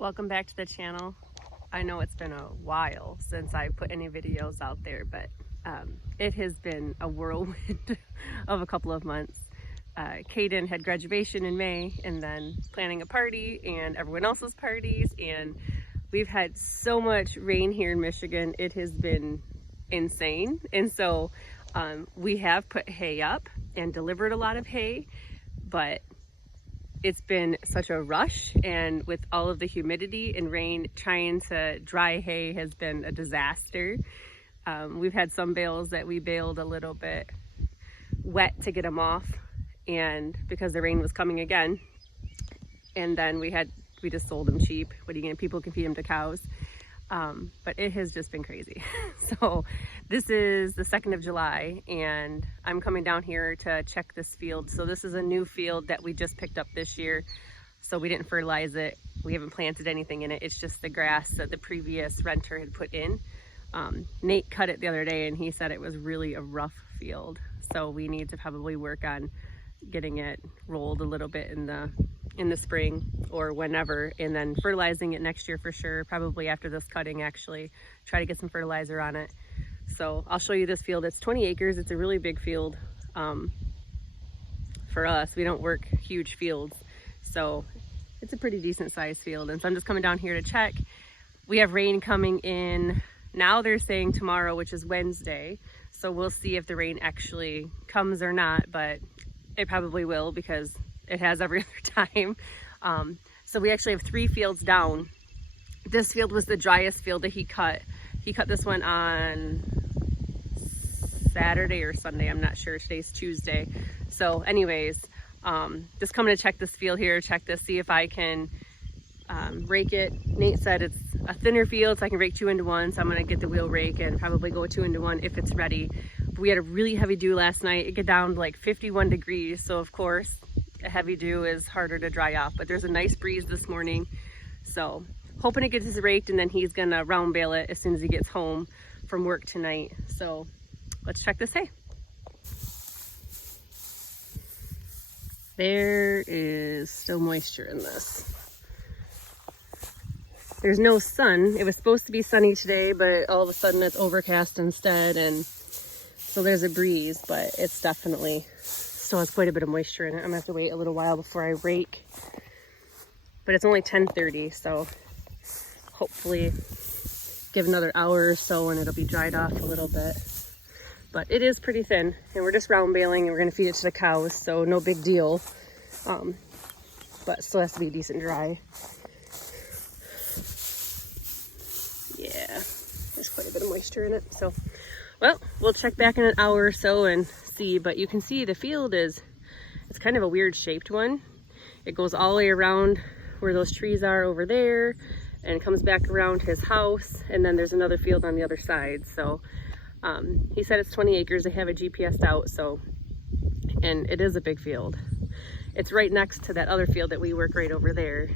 Welcome back to the channel. I know it's been a while since I put any videos out there, but it has been a whirlwind of a couple of months. Kaden had graduation in May and then planning a party and everyone else's parties, and we've had so much rain here in Michigan. It has been insane. And so we have put hay up and delivered a lot of hay, but it's been such a rush, and with all of the humidity and rain, trying to dry hay has been a disaster. We've had some bales that we baled a little bit wet to get them off, and because the rain was coming again, and then we just sold them cheap. What are you gonna, people can feed them to cows. But it has just been crazy. So this is the 2nd of July and I'm coming down here to check this field. So this is a new field that we just picked up this year. So we didn't fertilize it. We haven't planted anything in it. It's just the grass that the previous renter had put in. Nate cut it the other day and he said it was really a rough field. So we need to probably work on getting it rolled a little bit in the spring or whenever, and then fertilizing it next year for sure, probably after this cutting. Actually try to get some fertilizer on it. So I'll show you this field. It's 20 acres. It's a really big field. For us, we don't work huge fields, so it's a pretty decent sized field. And so I'm just coming down here to check. We have rain coming in now. They're saying tomorrow, which is Wednesday, so we'll see if the rain actually comes or not, but it probably will because it has every other time. So we actually have 3 fields down. This field was the driest field that he cut. He cut this one on Saturday or Sunday, I'm not sure. Today's Tuesday. So anyways, just coming to check this field here, check this, see if I can rake it. Nate said it's a thinner field, so I can rake 2 into 1. So I'm gonna get the wheel rake and probably go 2 into 1 if it's ready. But we had a really heavy dew last night. It got down to like 51 degrees. So of course, a heavy dew is harder to dry off, but there's a nice breeze this morning. So hoping it gets his raked, and then he's gonna round bale it as soon as he gets home from work tonight. So let's check this hay. There is still moisture in this. There's no sun. It was supposed to be sunny today, but all of a sudden it's overcast instead, and so there's a breeze, but it's definitely still has quite a bit of moisture in it. I'm gonna have to wait a little while before I rake, but it's only 10:30, so hopefully give another hour or so and it'll be dried off a little bit. But it is pretty thin, and we're just round baling and we're gonna feed it to the cows, so no big deal. But still has to be decent dry. Yeah, there's quite a bit of moisture in it. So, well, we'll check back in an hour or so and see. But you can see the field it's kind of a weird shaped one. It goes all the way around where those trees are over there and comes back around his house, and then there's another field on the other side. So he said it's 20 acres. They have it GPS'd out, so, and it is a big field. It's right next to that other field that we work right over there.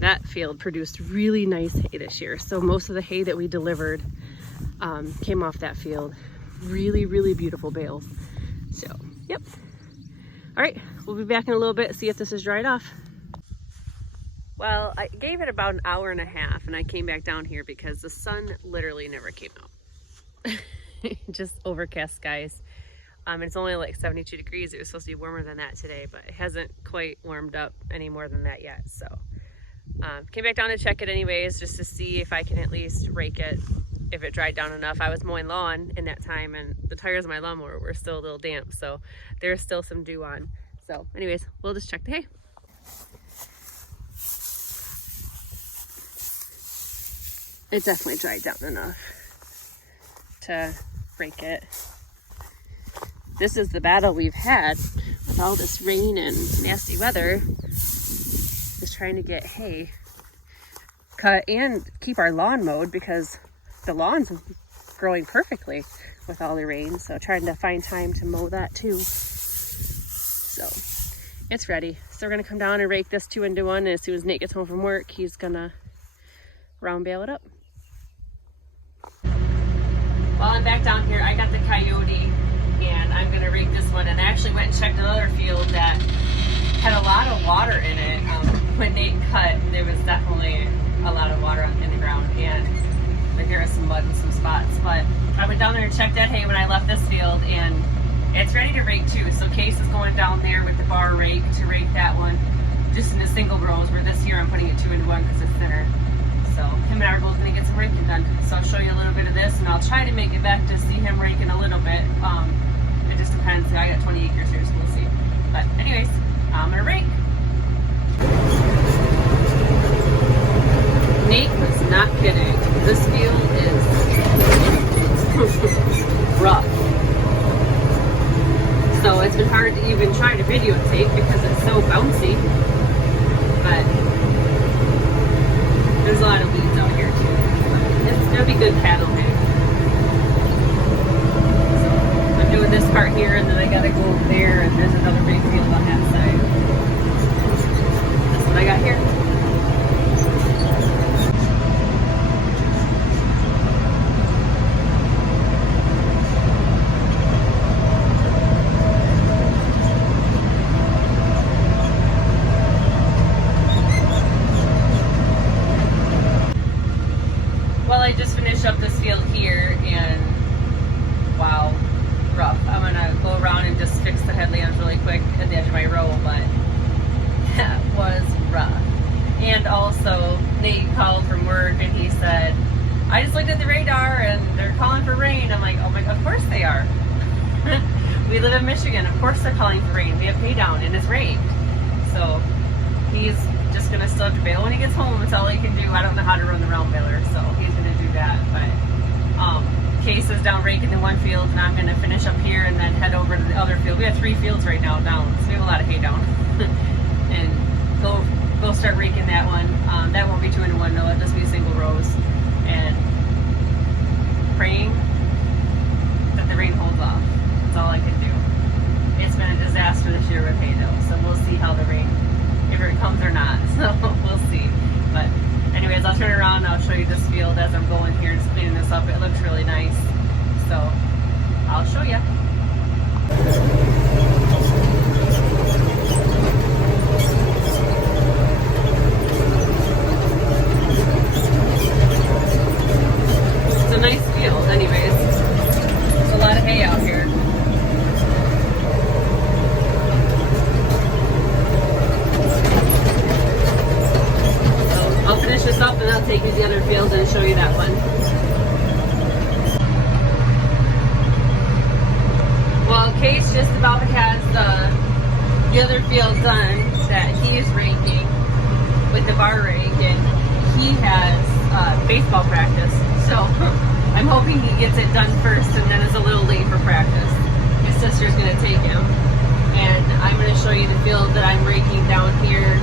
That field produced really nice hay this year. So most of the hay that we delivered came off that field. Really, really beautiful bales. So, yep. All right, we'll be back in a little bit, see if this is dried off. Well, I gave it about an hour and a half, and I came back down here because the sun literally never came out. Just overcast skies. It's only like 72 degrees. It was supposed to be warmer than that today, but it hasn't quite warmed up any more than that yet. So came back down to check it anyways, just to see if I can at least rake it, if it dried down enough. I was mowing lawn in that time, and the tires of my lawnmower were still a little damp, so there's still some dew on. So anyways, we'll just check the hay. It definitely dried down enough to rake it. This is the battle we've had with all this rain and nasty weather, is trying to get hay cut and keep our lawn mowed, because the lawn's growing perfectly with all the rain. So trying to find time to mow that too. So it's ready. So we're gonna come down and rake this 2 into 1, and as soon as Nate gets home from work, he's gonna round bale it up. While I'm back down here, I got the coyote, and I'm gonna rake this one. And I actually went and checked another field that had a lot of water in it. When when Nate cut, there was definitely a lot of water in the ground, and like there was some mud in some spots. But I went down there and checked that hay when I left this field, and it's ready to rake too. So Case is going down there with the bar rake to rake that one, just in the single rows, where this year I'm putting it 2 into 1 because it's thinner. So him and I are both going to get some raking done. So I'll show you a little bit of this, and I'll try to make it back to see him raking a little bit. It just depends. I got 20 acres here, so we'll see. But anyways, I'm going to rake. Nate was not kidding. This field is rough. So it's been hard to even try to videotape because it's so bouncy. But there's a lot of weeds out here too. It's gonna be good cattle hay. So I'm doing this part here, and then I gotta go over there, and there's another big field on that side. That's what I got here. I just finished up this field here, and wow, rough. I'm gonna go around and just fix the headlamps really quick at the edge of my row, but that was rough. And also, Nate called from work and he said, I just looked at the radar and they're calling for rain. I'm like, oh my, of course they are. We live in Michigan, of course they're calling for rain. We have hay down and it's rained. So he's just gonna still have to bail when he gets home. It's all he can do. I don't know how to run the round baler, so he's gonna do that. But Case is down raking in one field, and I'm gonna finish up here and then head over to the other field. We have 3 fields right now down, so we have a lot of hay down. And go start raking that one. That won't be 2 into 1, no, it'll just be single rows. And praying that the rain holds off. That's all I can do. It's been a disaster this year with hay though, so we'll see how the rain, if it comes or not, so we'll see. But anyways, I'll turn around and I'll show you this field as I'm going here, just cleaning this up. It looks really nice, so I'll show you. It's a nice field anyways. There's a lot of hay out here. I'll finish this up and I'll take you to the other field and show you that one. Well, Case just about has the other field done that he's raking with the bar rake, and he has baseball practice. So I'm hoping he gets it done first and then is a little late for practice. His sister's going to take him. And I'm going to show you the field that I'm raking down here.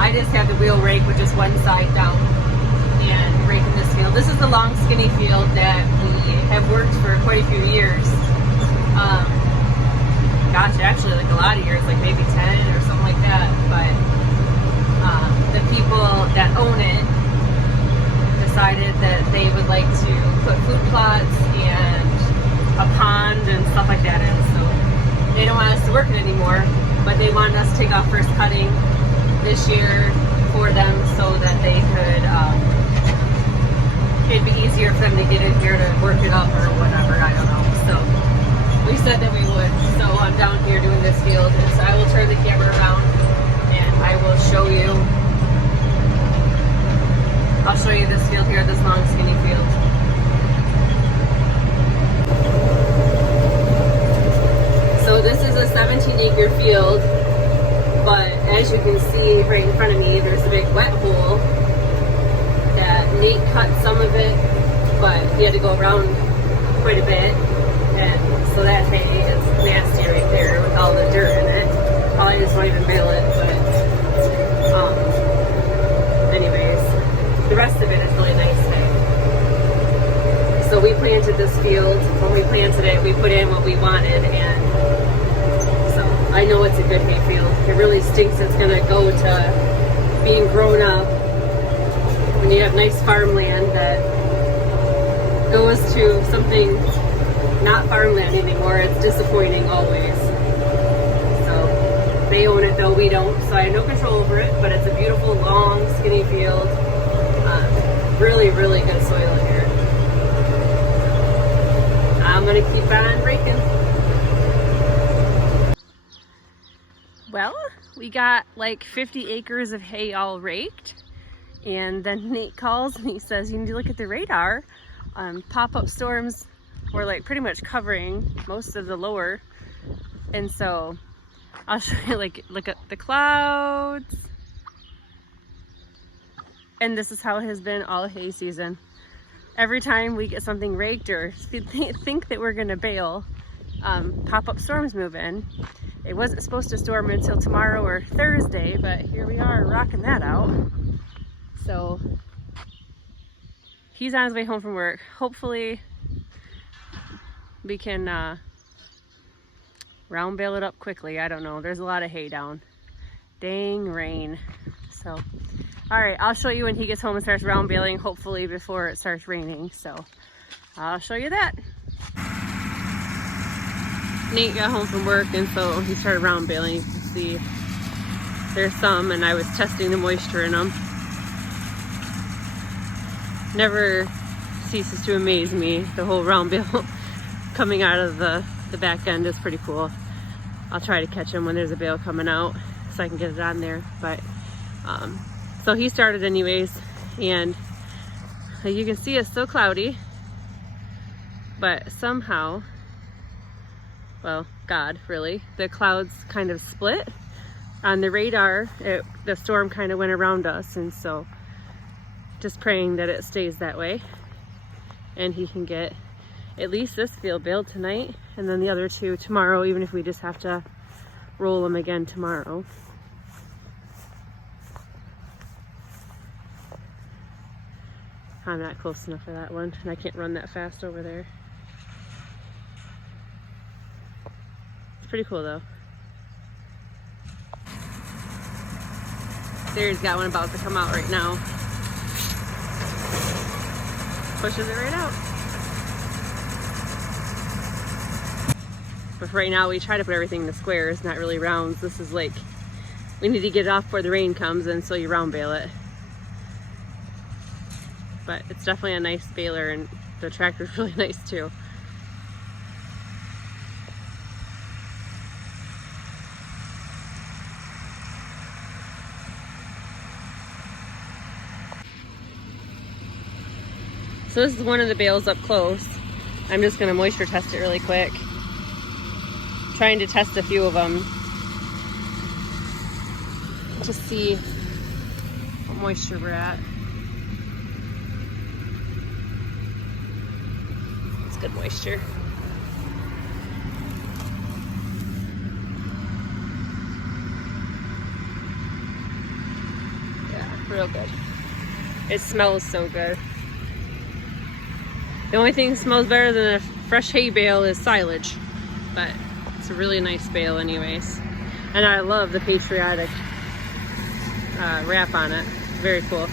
I just have the wheel rake, which is one side down, and raking this field. This is the long, skinny field that we have worked for quite a few years. Gosh, actually, like a lot of years, like maybe 10 or something like that. But the people that own it decided that they would like to put food plots and a pond and stuff like that in. So they don't want us to work it anymore, but they wanted us to take off first cutting this year for them so that they could, it'd be easier for them to get in here to work it up or whatever, I don't know. So we said that we would. So I'm down here doing this field, and so I will turn the camera around and I will show you. I'll show you this field here, this long skinny field. So this is a 17-acre field. But as you can see right in front of me, there's a big wet hole that Nate cut some of it, but he had to go around quite a bit. And so that hay is nasty right there with all the dirt in it. Probably just won't even bale it, but anyways, the rest of it is really nice hay. So we planted this field. When we planted it, we put in what we wanted, and I know it's a good hay field. It really stinks it's going to go to being grown up when you have nice farmland that goes to something not farmland anymore. It's disappointing always. So they own it though, we don't. So I have no control over it, but it's a beautiful we got like 50 acres of hay all raked, and then Nate calls and he says, you need to look at the radar. Pop-up storms were like pretty much covering most of the lower, and so I'll show you, like, look at the clouds, and this is how it has been all hay season. Every time we get something raked or think that we're gonna bale, pop-up storms move in. It wasn't supposed to storm until tomorrow or Thursday, but here we are rocking that out. So he's on his way home from work. Hopefully we can round bale it up quickly. I don't know. There's a lot of hay down. Dang rain. So, all right, I'll show you when he gets home and starts round baling, hopefully before it starts raining. So I'll show you that. Nate got home from work, and so he started round baling. You can see there's some, and I was testing the moisture in them. Never ceases to amaze me. The whole round bale coming out of the back end is pretty cool. I'll try to catch him when there's a bale coming out so I can get it on there. But so he started anyways, and you can see it's still cloudy, but somehow, well, God, really, the clouds kind of split on the radar. The storm kind of went around us, and so just praying that it stays that way and he can get at least this field baled tonight, and then the other two tomorrow, even if we just have to roll them again tomorrow. I'm not close enough for that one, and I can't run that fast over there. It's pretty cool though. There's got one about to come out right now. Pushes it right out. But for right now, we try to put everything in the squares, not really rounds. This is like, we need to get it off before the rain comes, and so you round bale it. But it's definitely a nice baler, and the tractor's really nice too. So this is one of the bales up close. I'm just gonna moisture test it really quick. Trying to test a few of them to see what moisture we're at. It's good moisture. Yeah, real good. It smells so good. The only thing that smells better than a fresh hay bale is silage, but it's a really nice bale anyways. And I love the patriotic wrap on it. Very cool.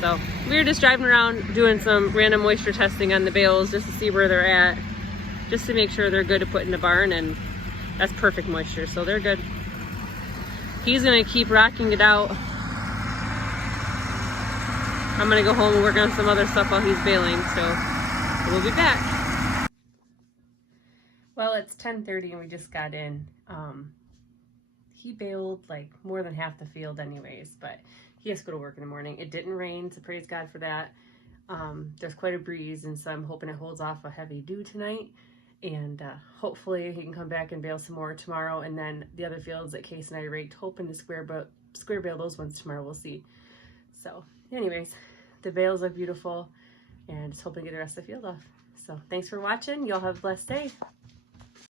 So we were just driving around doing some random moisture testing on the bales just to see where they're at, just to make sure they're good to put in the barn, and that's perfect moisture, so they're good. He's gonna keep rocking it out. I'm gonna go home and work on some other stuff while he's baling, so we'll be back. Well, it's 10:30 and we just got in. He baled like more than half the field anyways, but he has to go to work in the morning. It didn't rain, so praise God for that. There's quite a breeze, and so I'm hoping it holds off a heavy dew tonight, and hopefully he can come back and bale some more tomorrow. And then the other fields that Case and I raked, hoping to square bale those ones tomorrow. We'll see. So anyways, the bales look beautiful, and just hoping to get the rest of the field off. So thanks for watching. Y'all have a blessed day.